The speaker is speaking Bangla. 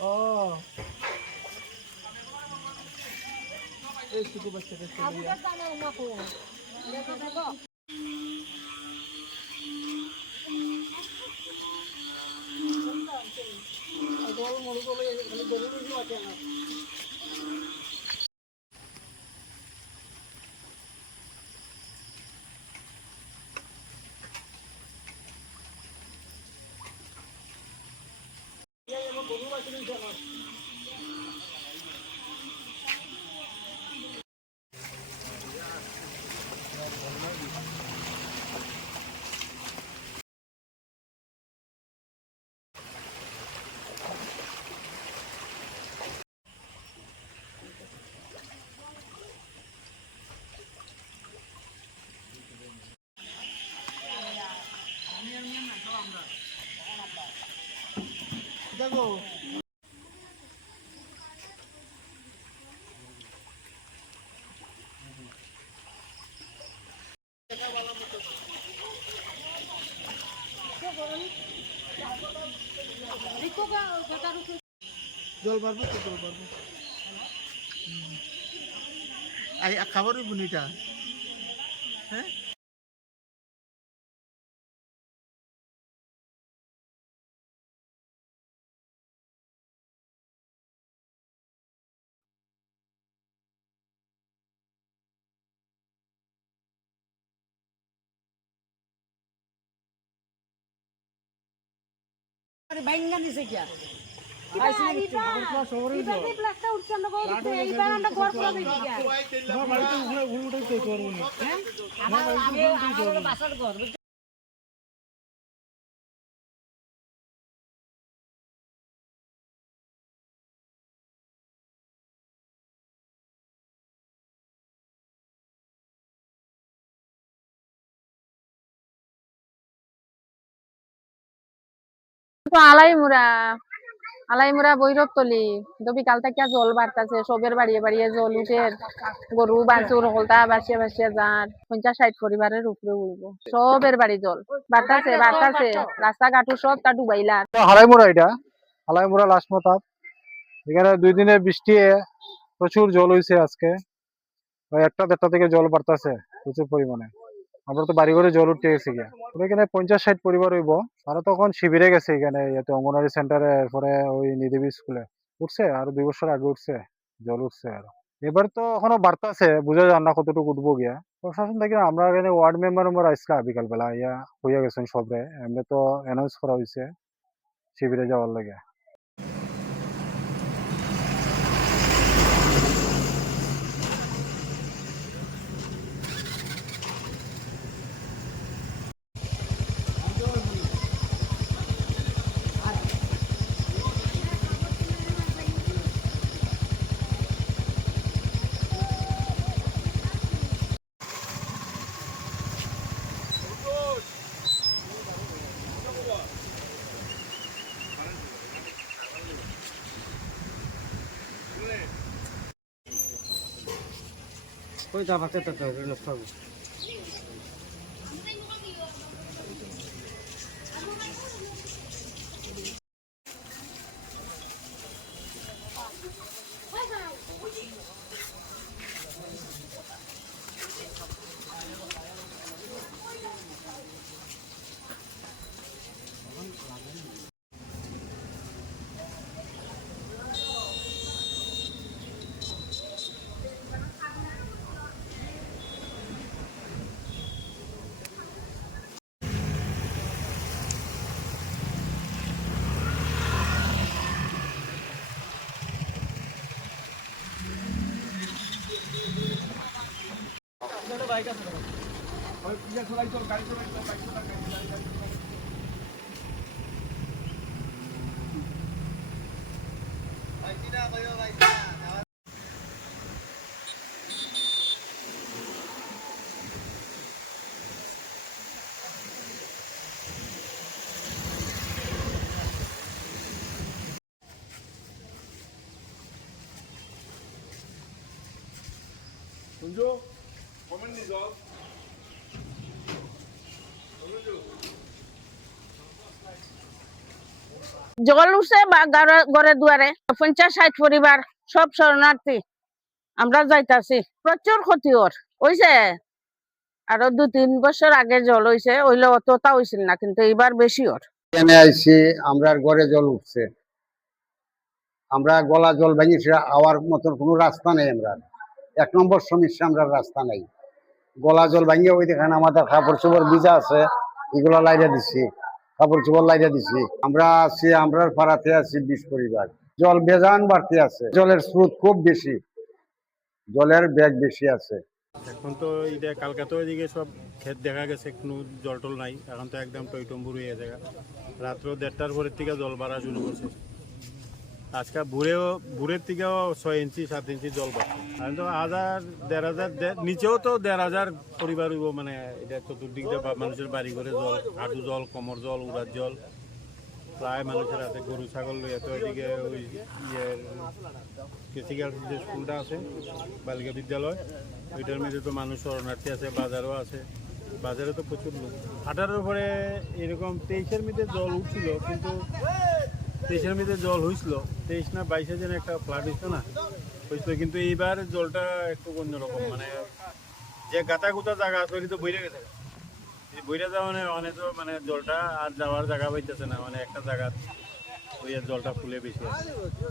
ও এই ছোট বাচ্চাটা দেখো জল পারবো তো জল পারবো খাবারই বুনিটা হ্যাঁ বাইঙ্গা দিছে কি আলাইমুরা বৈরবতলি তো বিকাল থেকে জল বাড়তেছে সবের বাড়িয়ে বাড়িয়ে জল উঠে গরু বাছুর হলতা বাসিয়ে বাসিয়ে যার 50-60 পরিবারের উপরে উঠব সবের বাড়ি জল বাড়তাছে রাস্তাঘাট সব তা ডুবাইলা হালাইমুরা এটা হালাইমুরা লাশমতাব এখানে 2 দিনের বৃষ্টি প্রচুর জল হয়েছে আজকে 1টা-1.5টা থেকে জল বাড়তেছে প্রচুর পরিমাণে আমরা তো বাড়ি ঘরে জল উঠতে গেছি গিয়া এখানে 50-60 পরিবার হইব তারা তখন শিবিরে গেছে এখানে অঙ্গনওয়াড়ি সেন্টারে এরপরে ওই নিদেবী স্কুলে উঠছে আর 2 বছর আগে উঠছে জল উঠছে আর এবার তো এখনো বাড়তাছে বোঝা যায় না কতটুকু উঠবো গিয়া প্রশাসন থেকে আমরা এখানে ওয়ার্ড মেম্বার আইসলা বিকাল বেলা ইয়া হইয়া গেছেন সবরে এমনি তো অ্যানাউন্স করা হয়েছে শিবিরে যাওয়ার লাগে কই যাবাতে তো নষ্ট হবে বাইক আছে ওই পিয়া চলাই তো গাড়ি চলাই তো বাইক চলাই ভাই কিনা কইও ভাই শুনছো কমেন্ট দিছো জল উঠছে বা ঘরে দুয়ারে 50-60 পরিবার সব শরণার্থী আমরা যাইতাছি প্রচুর ক্ষতি হইছে আরো 2-3 বছর আগে জল হইছে ওইলে অতটা হইছিল না কিন্তু এবার বেশি এখানে আইছি আমরা ঘরে জল উঠছে আমরা গলা জল ভাঙিছি আওয়ার মতন কোনো রাস্তা নেই আমরা 1 নম্বর সমস্যা আমরা রাস্তা নাই গলা জল ভাঙিয়ে ওই দেখেন আমাদের কাপড় চোপড় ভিজা আছে এগুলো লাইরা দিছি কাপড় চোপড় লাইরা দিছি আমরা আছি আমরা পাড়াতে আছি 20 পরিবার জল বেজান বাড়তে আছে জলের স্রোত খুব বেশি জলের বেগ বেশি আছে এখন তো এটা কালকা তো এদিকে সব ক্ষেত দেখা গেছে কোনো জল টল নাই এখন তো একদম টইটম্বুর হয়ে জায়গা রাত্র 1:30টার পরের থেকে জল বাড়া শুরু করছে আজকে ভোরের থেকেও 6 ইঞ্চি 7 ইঞ্চি জল বাড়ছে এখন তো 1000-1500 নিচেও তো 1500 পরিবার হইব মানে এটা চতুর্দিক দিয়ে মানুষের বাড়ি ঘরে জল হাঁটু জল কোমর জল উড়ার জল প্রায় মানুষের আছে গরু ছাগল লইয়া তো এদিকে ওই ক্রিটিক্যাল যে স্কুলটা আছে বালিকা বিদ্যালয় ওইটার মধ্যে তো মানুষ শরণার্থী আছে বাজারও আছে বাজারে তো প্রচুর লোক 18-এর উপরে এরকম 23-এর মধ্যে জল উঠছিল কিন্তু 23-এর মধ্যে জল হয়েছিল 23 না 22-এ যেন একটা ফ্লাড হয়েছিল না হয়েছিল কিন্তু এইবার জলটা একটু অন্যরকম মানে যে গাতা গুতা জায়গা আছে ওই তো বইরে গেছে বইরা যাওয়া মানে অনেক মানে জলটা আর যাওয়ার জায়গা পাইতেছে না মানে একটা জায়গা ওই জলটা ফুলে বেশি আছে